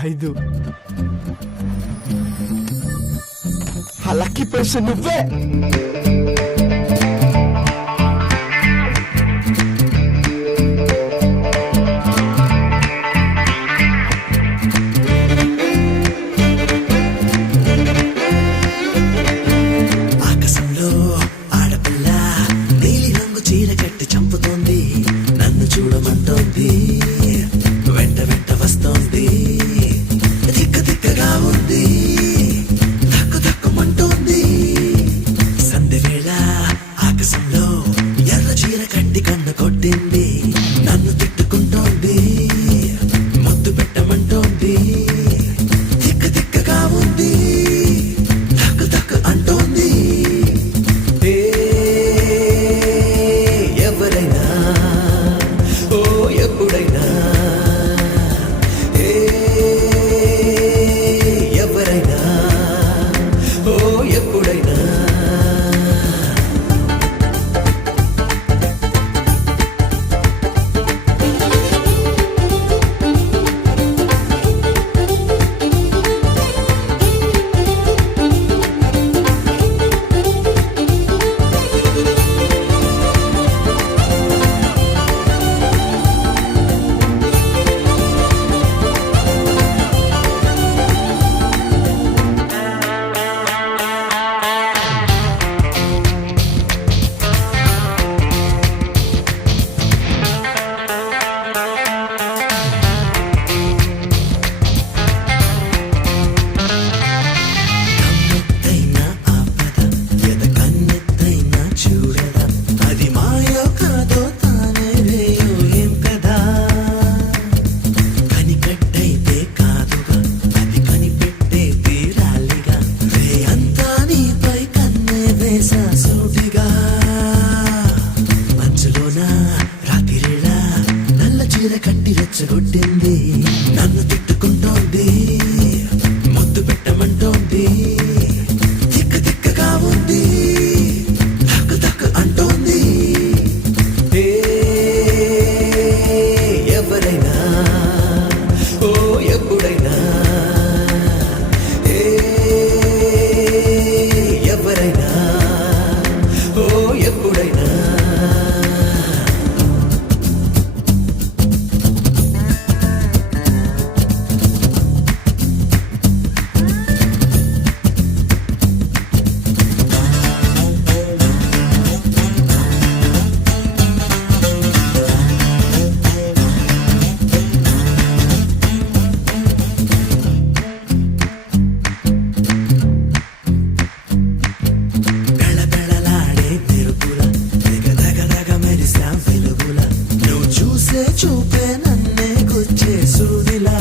5 ఆ lucky person నువ్వే. ఆకాశంలో ఆడపిల్ల నీలి రంగు చీర కట్టి చంపుతోంది, నన్ను చూడమంటోంది, వెంట వెంట వస్తోంది, దిక్క దిక్కగా ఉంది, దక్కు దక్కుమంటోంది. సంధి వేళ ఆకాశంలో ఎర్ర చీర కట్టి కన్ను కొట్టింది, నన్ను తిట్టుకుంటోంది, ముద్దు పెట్టమంటోంది, దిక్క దిక్కగా ఉంది, దక్కు దక్కు అంటోంది. ఎవరైనా ఓ ఎప్పుడైనా ఎవరైనా ఓ ఎప్పుడైనా కన్నెత్తైనా ఆపద ఎద కన్నెత్తైనా చూడదా, అది మాయో కాదో తానే రేయో ఏం కదా. కనికట్టయితే కాదుగా అది కనిపెట్టే తీరాలిగా, రే అంతా నీపై కన్నే వేసా సోటిగా. మంచులోన రాత్రిలా నల్ల చీర కట్టి రెచ్చగొట్టింది, నన్ను తిట్టుకుంటోంది, ముద్దు పెట్టమంటోంది, దిక్క దిక్కగా ఉంది, దక్కు దక్కు అంటోంది. ఎవరైనా ఓ ఎప్పుడైనా ఎవరైనా ఓ ఎప్పుడైనా బెళబెళలాడే మెరుపుల దగదగదగ మెరిసా వెలుగుల, నువ్వు చూసే చూపే నన్నే గుచ్చే సూదిలా.